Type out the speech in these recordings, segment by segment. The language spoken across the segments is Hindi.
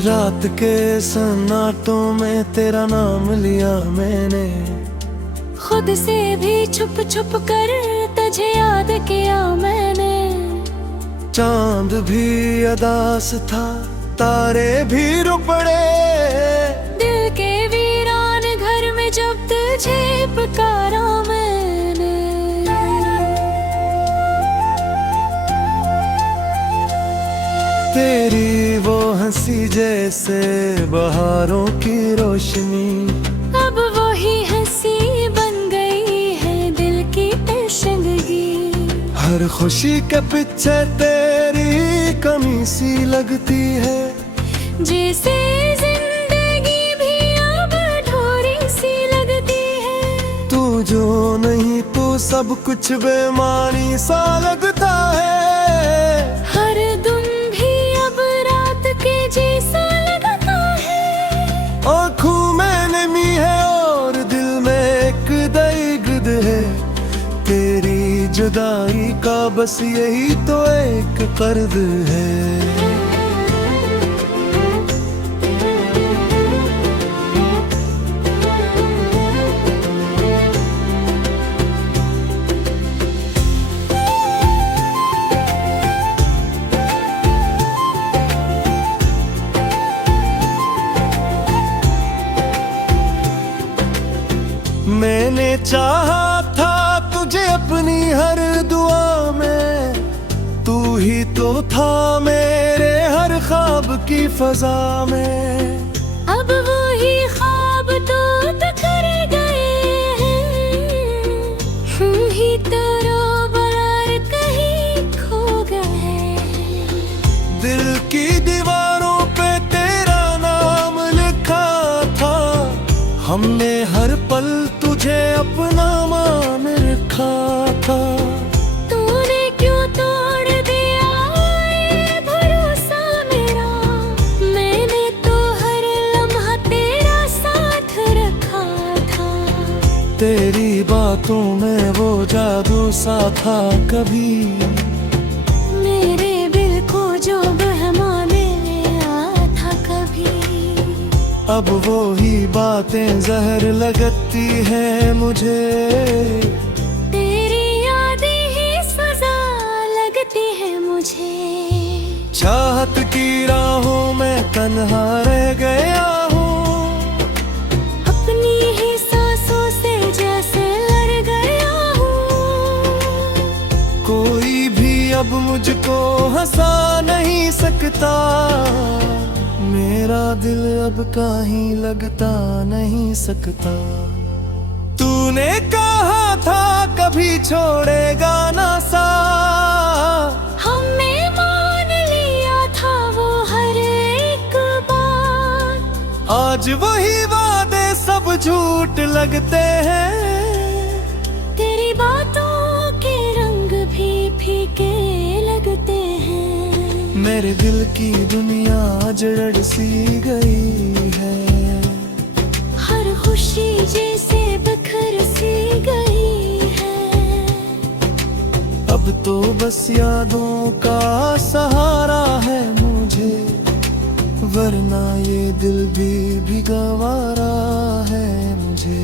रात के सन्नाटों में तेरा नाम लिया मैंने, खुद से भी छुप छुप कर तुझे याद किया मैंने। चांद भी अदास था, तारे भी रुक पड़े, दिल के वीरान घर में जब तुझे पुकारा मैंने। तेरी वो हंसी जैसे बहारों की रोशनी, अब वही हंसी बन गई है दिल की तशंदगी। हर खुशी के पीछे तेरी कमी सी लगती है, जैसे जिंदगी भी अब अधूरी सी लगती है। तू जो नहीं तू सब कुछ बेमानी सा लगता है। हर दिन भी अब रात के जैसा लगता है। आँखों में नमी है और दिल में एक दर्द है, तेरी जुदाई का बस यही तो एक कर्ज है। मैंने चाहा था तुझे अपनी हर दुआ में, तू ही तो था मेरे हर ख्वाब की फजा में। अब वही ख्वाब तो कर गए हैं, हम ही तो रोबार कहीं खो गए। दिल की दीवारों पे तेरा नाम लिखा था, हमने हर पल तुझे अपना मान रखा था। तूने क्यों तोड़ दिया ये भरोसा मेरा, मैंने तो हर लम्हा तेरा साथ रखा था। तेरी बातों में वो जादू सा था कभी, मेरे दिल को जो बहमाने था कभी। अब वो ही बातें जहर लगती हैं मुझे, तेरी यादें ही सजा लगती है मुझे। चाहत की राहों में तन्हा रह गया हूँ, अपनी ही सांसों से जैसे लड़ गया हूँ। कोई भी अब मुझको हंसा नहीं सकता, मेरा दिल अब कहीं लगता नहीं सकता। तूने कहा था कभी छोड़ेगा ना साथ, हमने मान लिया था वो हर एक बात। आज वही वादे सब झूठ लगते हैं, तेरी बातों के रंग भी फीके लगते हैं। मेरे दिल की दुनिया जड़ सी गई है, हर खुशी जैसे बिखर सी गई है। अब तो बस यादों का सहारा है मुझे, वरना ये दिल भी गंवारा है मुझे।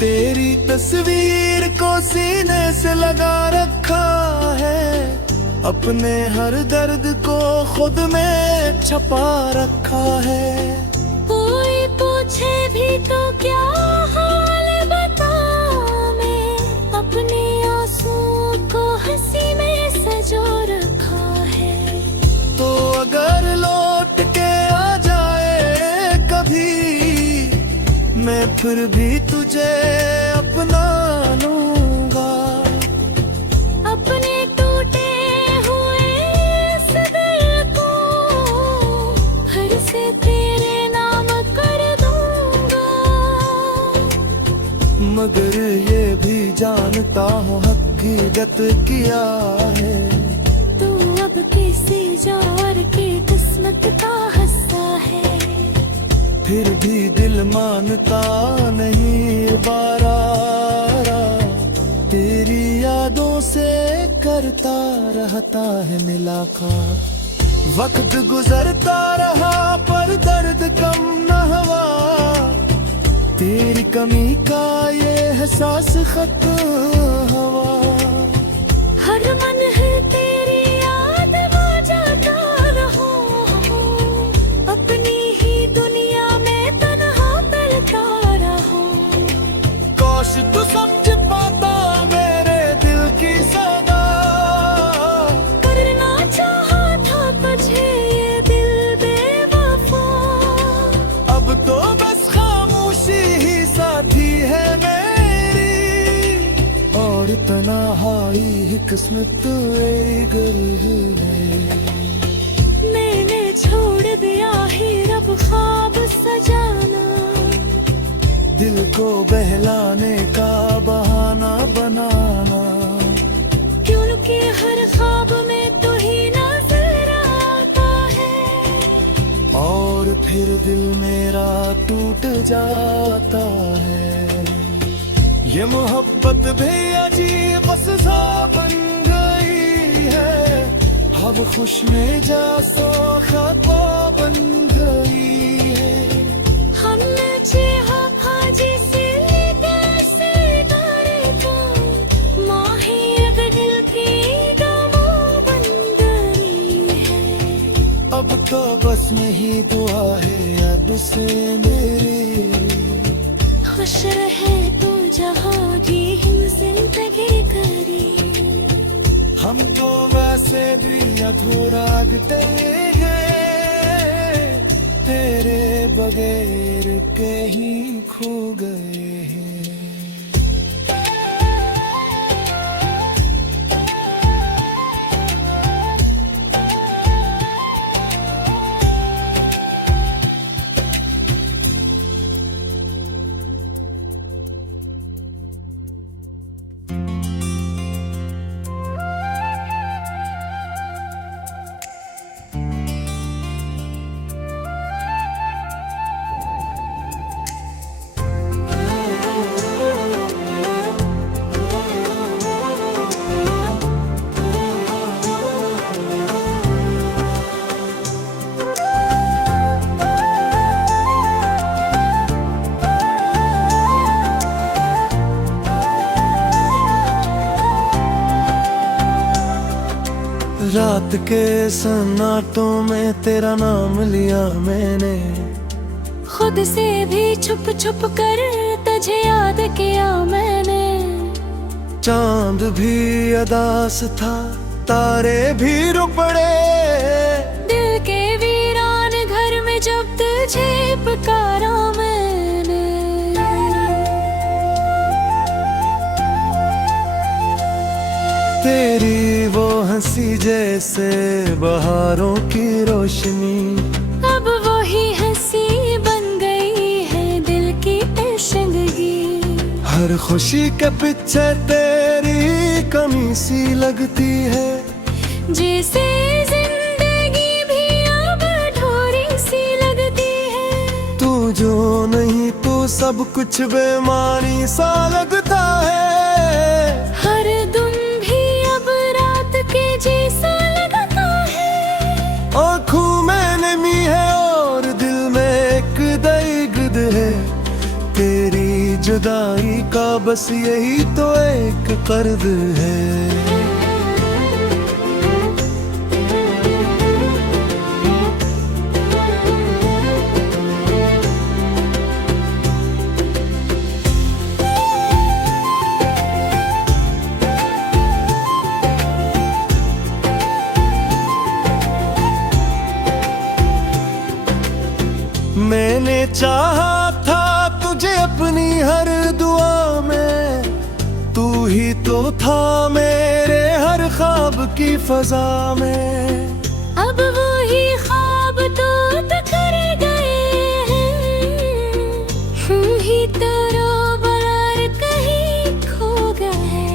तेरी तस्वीर को सीने से लगा रखा है, अपने हर दर्द को खुद में छपा रखा है। कोई पूछे भी तो क्या हाल बताऊं मैं, अपने आंसुओं को हंसी में सजो रखा है। तो अगर लौट के आ जाए कभी, मैं फिर भी तुझे अपना लूंगा। अपने टूटे हुए इस दिल को फिर से तेरे नाम कर दूंगा। मगर ये भी जानता हूँ हकीकत किया है, तू अब किसी और की किस्मत का हिस्सा है। फिर भी दिल मानता नहीं बारा, तेरी यादों से करता रहता है मुलाकात। वक्त गुजरता रहा पर दर्द कम न हुआ, तेरी कमी का ये एहसास खत्म हुआ। हर मन है तेरी याद में जाता रहो, अपनी ही दुनिया में तन्हा पलता रहो। काश तू समझ पाता मेरे दिल की सदा, करना चाहा था तुझे ये दिल बेवफा। अब तो बस खामोशी ही साथी है मेरी, और तन्हाई ही किस्मत गल है। मैंने छोड़ दिया है रब ख्वाब सजाना, दिल को बहलाने का बहाना बनाना। क्योंकि हर ख्वाब में तो ही नजर आता है, और फिर दिल मेरा टूट जाता है। ये मोहब्बत भी अजीब सा बन गई है, अब खुश में जा सो खता बन गई है। हमने चाहा फाजी से कैसे डरे तो, माही अगर दिल की गमो बन गई है। अब तो बस नहीं दुआ है अब से मेरी, खुश रहे तू जहाँ भी हम जिंदगी करी। हम तो वैसे भी अधूरा गए, तेरे बगैर कहीं खो गए हैं। रात के सन्नाटों में तेरा नाम लिया मैंने, खुद से भी छुप छुप कर तुझे याद किया मैंने। चांद भी अदास था, तारे भी रुक पड़े, दिल के वीरान घर में जब तुझे पुकारा मैंने। तेरी वो हंसी जैसे बहारों की रोशनी, अब वही हंसी बन गई है दिल की तशंगी। हर खुशी के पीछे तेरी कमी सी लगती है, जैसे जिंदगी भी अब अधूरी सी लगती है। तू जो नहीं तू सब कुछ बेमानी सा लगता है। हर दिन भी अब रात के जैसा लगता है, आँखों में नमी है और दिल में एक दर्द है। तेरी जुदाई का बस यही तो एक कर्ज है। मैंने चाहा था तुझे अपनी हर दुआ में, तू ही तो था मेरे हर ख्वाब की फजा में। अब वो ही ख्वाब तो बिखर गए हैं, हम ही तो रोबार कहीं खो गए।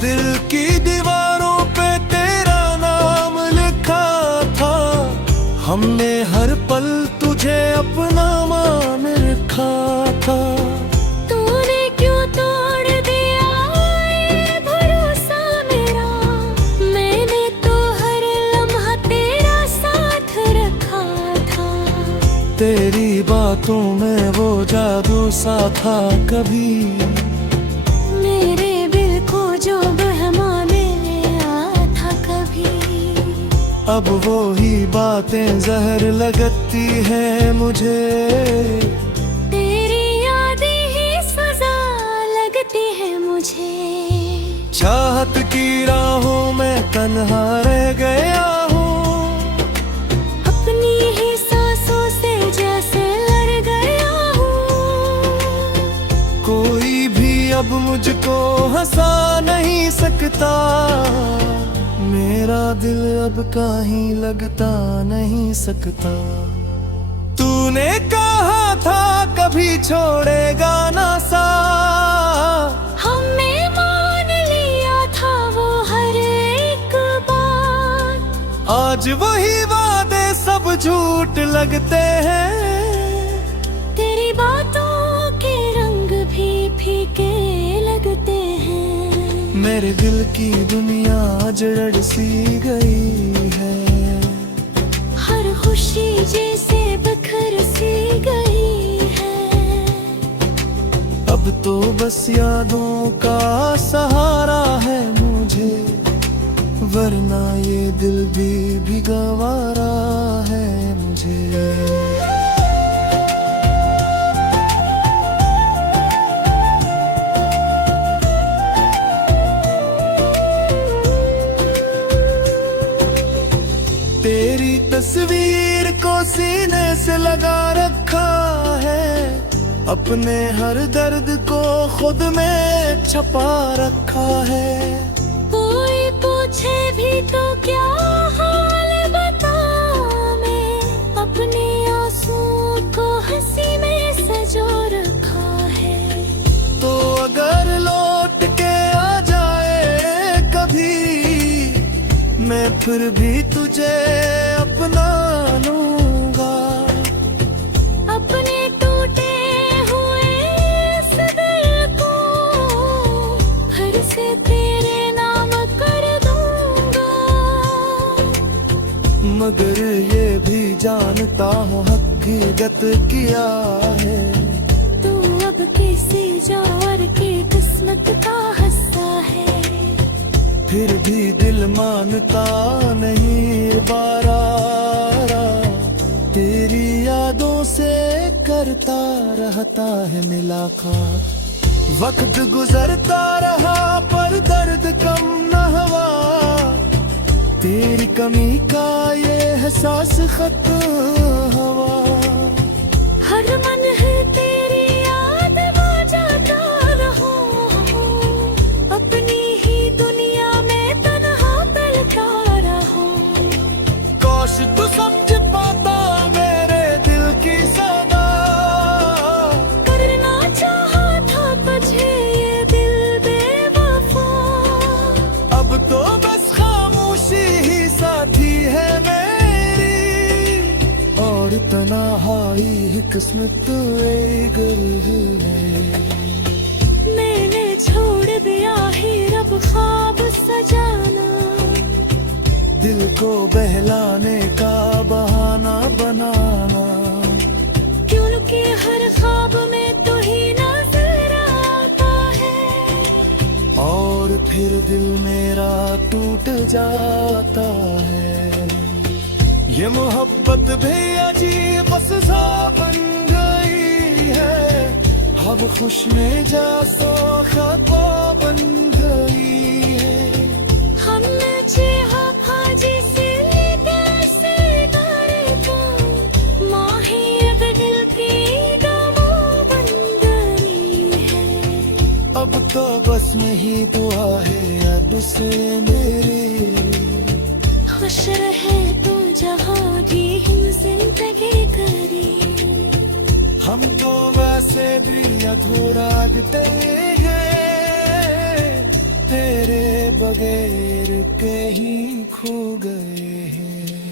दिल की दीवारों पे तेरा नाम लिखा था, हमने हर पल तुझे अपना मान रखा था। तूने क्यों तोड़ दिया ये भरोसा मेरा, मैंने तो हर लम्हा तेरा साथ रखा था। तेरी बातों में वो जादू सा था कभी, मेरे दिल को जो बहमाने आया था कभी। अब वो ही बातें जहर लगती हैं मुझे। तेरी यादें ही सजा लगती है मुझे। चाहत की राहों में तन्हा रह गया हूँ, अपनी ही सांसों से जैसे लड़ गया हूँ। कोई भी अब मुझको हंसा नहीं सकता, मेरा दिल अब कहीं लगता नहीं सकता। तूने कहा था कभी छोड़ेगा ना साथ, हमने मान लिया था वो हर एक बात। आज वही वादे सब झूठ लगते हैं। तेरी बातों के रंग भी फीके लगते हैं। मेरे दिल की दुनिया जड़ सी गई है, हर खुशी जैसे बिखर सी गई है। अब तो बस यादों का सहारा है मुझे, वरना ये दिल भी गंवारा है मुझे। तेरी तस्वीर को सीने से लगा रखा है, अपने हर दर्द को खुद में छपा रखा है। कोई पूछे भी तो क्या हाल बताऊं मैं, अपने आंसू को हंसी में सजो रखा है। तो अगर लौट के आ जाए कभी, मैं फिर भी तुझे अपना लूंगा। अपने टूटे हुए इस दिल को फिर से तेरे नाम कर दूंगा। मगर ये भी जानता हूँ हकीकत क्या है, तू अब किसी जौहर की किस्मत का हिस्सा है। फिर भी दिल मानता नहीं बारा, तेरी यादों से करता रहता है मुलाकात। वक्त गुजरता रहा पर दर्द कम न हुआ, तेरी कमी का ये एहसास खत्म हुआ। हर मन है तेरी याद में जाता रहा, अपनी ही दुनिया में तन्हा पलता रहा। काश तू समझ पाता मेरे दिल की सदा, करना चाहा था तुझे ये दिल बेवफा। अब तो बस खामोशी ही साथी है मेरी, और तन्हाई ही किस्मत है। मैंने छोड़ दिया ही रब ख्वाब सजाना, दिल को बहलाने का बहाना बनाना। क्योंकि हर ख्वाब में तो ही नजर आता है, और फिर दिल मेरा टूट जाता है। ये मोहब्बत भी अजीब सा बन गई है, अब खुश में जा सो खता बन गई है। हमने चाहा फाजी से कैसे करता, माहियत दिल की गमो बन गई है। अब तो बस नहीं दुआ है अब से मेरी, खुश रहे तो जहाँ भी हम जिंदगी करी। हम तो वैसे भी अधूरा लगते हैं, तेरे बगैर कहीं खो गए हैं।